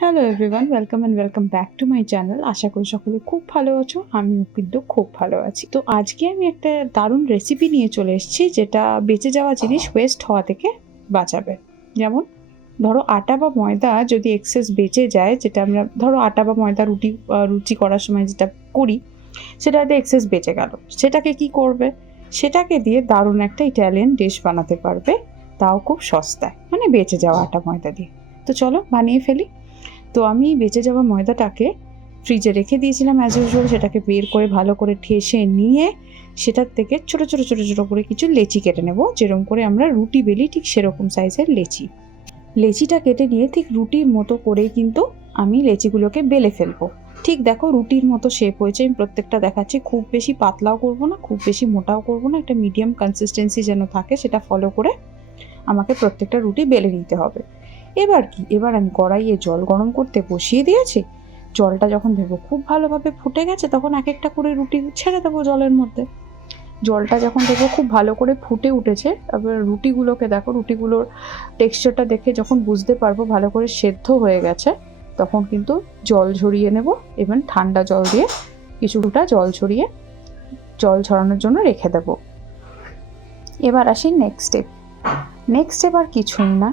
Hello everyone, welcome back to my channel. আশা করি সকলে খুব ভালো আছো, আমিও কিন্তু খুব ভালো আছি। তো আজকে আমি একটা দারুণ রেসিপি নিয়ে চলে এসেছি, যেটা বেঁচে যাওয়া জিনিস ওয়েস্ট হওয়া থেকে বাঁচাবে। যেমন ধরো আটা বা ময়দা যদি এক্সেস বেঁচে যায়, যেটা আমরা ধরো আটা বা ময়দা রুটি করার সময় যেটা করি, সেটাতে এক্সেস বেঁচে গেল, সেটাকে কি করবে? সেটাকে দিয়ে দারুণ একটা ইটালিয়ান ডিশ বানাতে পারবে, তাও খুব সস্তায়, মানে বেঁচে যাওয়া আটা ময়দা দিয়ে। তো চলো বানিয়ে ফেলি। তো আমি বেঁচে যাওয়া ময়দাটাকে ফ্রিজে রেখে দিয়েছিলাম অ্যাজ ইউজুয়াল। সেটাকে বের করে ভালো করে ঠেসে নিয়ে সেটার থেকে ছোটো ছোটো ছোটো ছোটো করে কিছু লেচি কেটে নেব, যেরকম করে আমরা রুটি বেলি ঠিক সেরকম সাইজের লেচিটা কেটে নিয়ে ঠিক রুটির মতো করেই কিন্তু আমি লেচিগুলোকে বেলে ফেলবো। ঠিক দেখো রুটির মতো শেপ হয়েছে, আমি প্রত্যেকটা দেখাচ্ছি। খুব বেশি পাতলাও করব না, খুব বেশি মোটাও করব না, একটা মিডিয়াম কনসিস্টেন্সি যেন থাকে সেটা ফলো করে আমাকে প্রত্যেকটা রুটি বেলে নিতে হবে। এবার আমি কড়াইয়ে জল গরম করতে বসিয়ে দিয়েছি। জলটা যখন দেখবো খুব ভালোভাবে ফুটে গেছে, তখন এক একটা করে রুটি ছেড়ে দেবো জলের মধ্যে। জলটা যখন দেখবো খুব ভালো করে ফুটে উঠেছে, এবার রুটিগুলোকে দেখো, রুটিগুলোর টেক্সচারটা দেখে যখন বুঝতে পারবো ভালো করে সেদ্ধ হয়ে গেছে, তখন কিন্তু জল ঝরিয়ে নেব। এবং ঠান্ডা জল দিয়ে কিছুটা জল ঝরানোর জন্য রেখে দেবো। এবার আসি নেক্সট স্টেপ আর কিছুই না।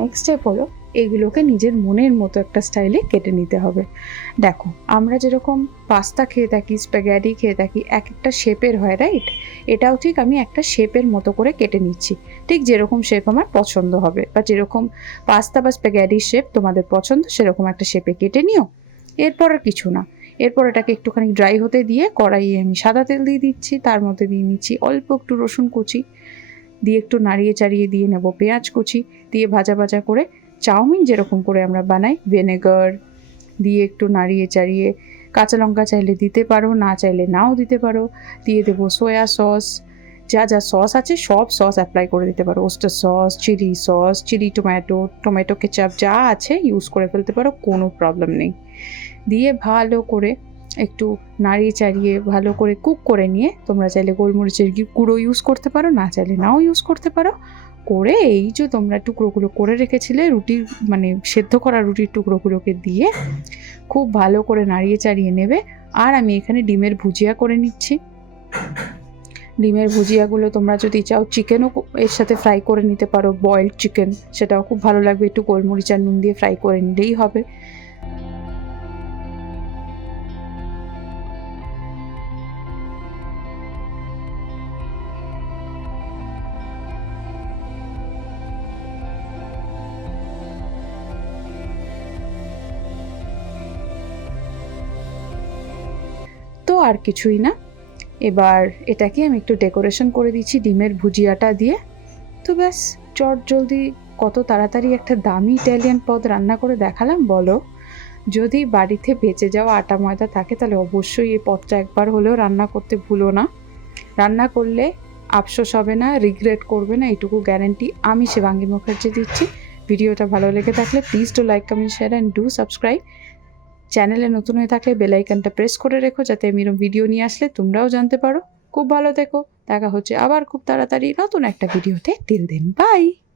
নেক্সট স্টেপ হলো এগুলোকে নিজের মনের মতো একটা স্টাইলে কেটে নিতে হবে। দেখো আমরা যেরকম পাস্তা খেয়ে থাকি, স্প্যাগেটি খেয়ে থাকি, এক একটা শেপের হয়, রাইট? এটাও ঠিক আমি একটা শেপের মতো করে কেটে নিচ্ছি। ঠিক যেরকম শেপ আমার পছন্দ হবে, বা যেরকম পাস্তা বা স্প্যাগেটির শেপ তোমাদের পছন্দ, সেরকম একটা শেপে কেটে নিও। এরপর আর কিছু না। এরপর এটাকে একটুখানি ড্রাই হতে দিয়ে কড়াইয়ে আমি সাদা তেল দিয়ে দিচ্ছি, তার মধ্যে দিয়ে নিচ্ছি অল্প একটু রসুন কুচি, দিয়ে একটু নাড়িয়ে চাড়িয়ে দিয়ে নেব পেঁয়াজ কুচি, দিয়ে ভাজা ভাজা করে চাউমিন যেরকম করে আমরা বানাই, ভিনেগার দিয়ে একটু নাড়িয়ে চাড়িয়ে, কাঁচা লঙ্কা চাইলে দিতে পারো, না চাইলে নাও দিতে পারো, দিয়ে দেবো সয়া সস, যা যা সস আছে সব সস অ্যাপ্লাই করে দিতে পারো। Oyster sauce, chilli tomato ketchup যা আছে ইউজ করে ফেলতে পারো, কোনো প্রবলেম নেই। দিয়ে ভালো করে একটু নাড়িয়ে চাড়িয়ে ভালো করে কুক করে নিয়ে, তোমরা চাইলে গোলমরিচের গুঁড়ো ইউজ করতে পারো, না চাইলে নাও ইউজ করতে পারো। করে এই যে তোমরা টুকরোগুলো করে রেখেছিলে রুটির, মানে সেদ্ধ করা রুটির টুকরোগুলোকে দিয়ে খুব ভালো করে নাড়িয়ে চাড়িয়ে নেবে। আর আমি এখানে ডিমের ভুজিয়া করে নিচ্ছি। ডিমের ভুজিয়াগুলো তোমরা যদি চাও চিকেনও এর সাথে ফ্রাই করে নিতে পারো, বয়েলড চিকেন, সেটাও খুব ভালো লাগবে। একটু গোলমরিচ আর নুন দিয়ে ফ্রাই করে নিলেই হবে। তো আর কিছুই না, এবার এটাকে আমি একটু ডেকোরেশন করে দিচ্ছি ডিমের ভুজিয়াটা দিয়ে। তো ব্যাস, চট জলদি কত তাড়াতাড়ি একটা দামি ইটালিয়ান পদ রান্না করে দেখালাম বলো। যদি বাড়িতে বেঁচে যাওয়া আটা ময়দা থাকে, তাহলে অবশ্যই এই পদটা একবার হলেও রান্না করতে ভুলো না। রান্না করলে আফসোস হবে না, রিগ্রেট করবে না, এইটুকু গ্যারেন্টি আমি শিবাঙ্গী মুখার্জি দিচ্ছি। ভিডিওটা ভালো লেগে থাকলে please do like, comment, share and do subscribe. চ্যানেলে নতুন হয়ে থাকলে বেল আইকনটা প্রেস করে রেখো, যাতে আমি এরকম ভিডিও নিয়ে আসলে তোমরাও জানতে পারো। খুব ভালো থেকো, দেখা হচ্ছে আবার খুব তাড়াতাড়ি নতুন একটা ভিডিওতে। Till then by.